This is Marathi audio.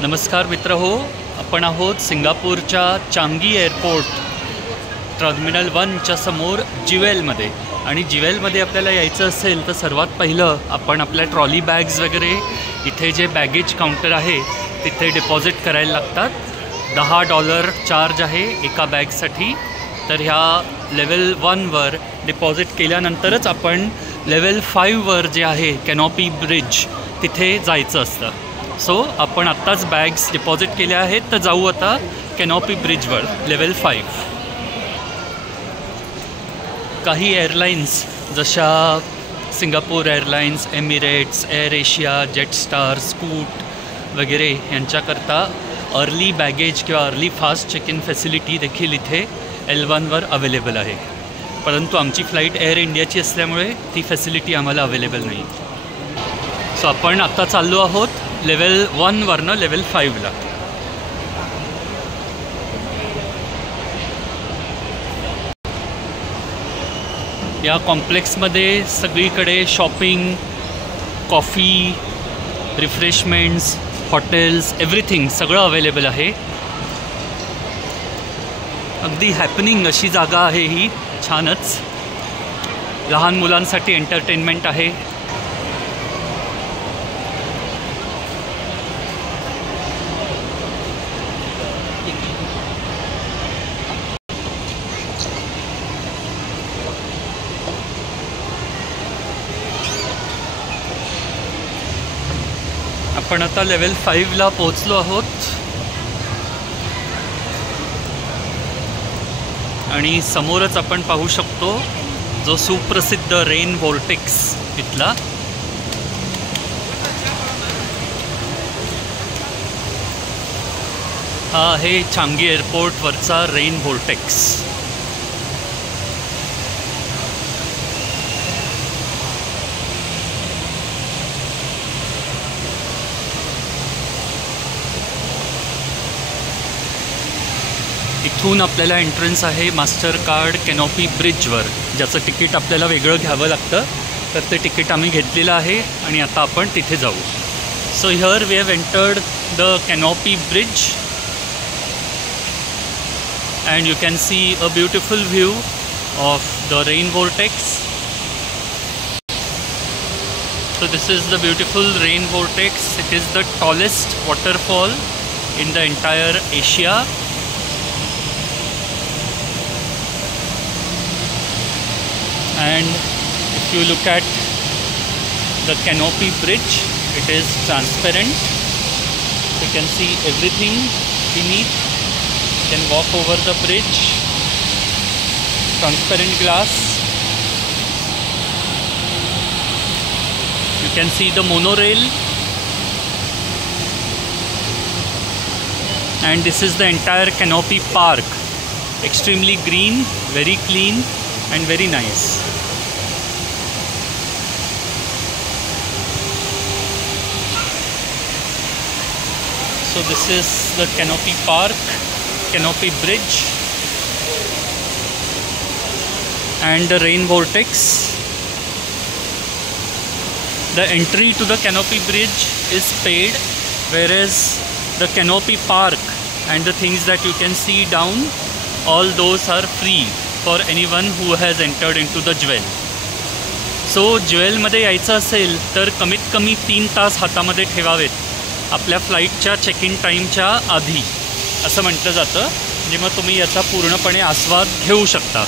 नमस्कार मित्रहो, आपण आहोत सिंगापूरच्या चांगी एअरपोर्ट टर्मिनल 1च्या समोर ज्वेलमध्ये. आणि ज्वेलमध्ये आपल्याला यायचं असेल तर सर्वात पहिलं आपण आपल्या ट्रॉली बॅग्स वगैरे इथे जे बॅगेज काउंटर आहे तिथे डिपॉझिट करायला लागतात. $10 चार्ज आहे एका बॅगसाठी. तर ह्या लेवल 1वर डिपॉझिट केल्यानंतरच आपण लेवल 5वर जे आहे कॅनॉपी ब्रिज तिथे जायचं असतं. सो आपण आत्ताच बॅग्स डिपॉझिट केल्या आहेत, तर जाऊ आता कॅनॉपी ब्रिजवर लेवल 5. काही एअरलाइन्स जशा Singapore Airlines, Emirates, Air Asia, Jetstar, Scoot वगैरे यांच्याकरता अर्ली बॅगेज किंवा early fast check in facility देखील इथे L1वर अवेलेबल आहे. परंतु आमची फ्लाईट एअर इंडियाची असल्यामुळे ती फॅसिलिटी आम्हाला अवेलेबल नाही. सो आपण आत्ता चाललो आहोत लेवल 1वरनं लेवल 5ला. या कॉम्प्लेक्समध्ये सगळीकडे shopping, coffee, refreshments, hotels, everything सगळं अवेलेबल आहे. अगदी हॅपनिंग अशी जागा आहे ही. छानच. लहान मुलांसाठी एंटरटेनमेंट आहे. आपण आता लेवल 5ला पोहोचलो आहोत आणि समोरच आपण पाहू शकतो जो सुप्रसिद्ध रेन व्होर्टेक्स इथला. हा आहे चांगी एअरपोर्टवरचा रेन व्होर्टेक्स. इथून आपल्याला एंट्रन्स आहे मास्टर कार्ड कॅनॉपी ब्रिजवर, ज्याचं तिकीट आपल्याला वेगळं घ्यावं लागतं. तर ते तिकीट आम्ही घेतलेलं आहे आणि आता आपण तिथे जाऊ. So here we have entered the canopy bridge and you can see a beautiful view of the rain vortex. So this is the beautiful rain vortex. It is the tallest waterfall in the entire Asia. And if you look at the canopy bridge, it is transparent. You can see everything beneath. You can walk over the bridge. Transparent glass. You can see the monorail. And this is the entire canopy park. Extremely green, very clean and very nice. So this is the canopy park, canopy bridge and the rain vortex. The entry to the canopy bridge is paid, whereas the canopy park and the things that you can see down, all those are free for anyone who has entered into the jewel. So ज्वेलमध्ये यायचं असेल तर कमीत कमी 3 तास हातामध्ये ठेवावेत आपल्या फ्लाईटच्या चेक इन टाईमच्या आधी, असं म्हटलं जातं. म्हणजे मग तुम्ही याचा पूर्णपणे आस्वाद घेऊ शकता.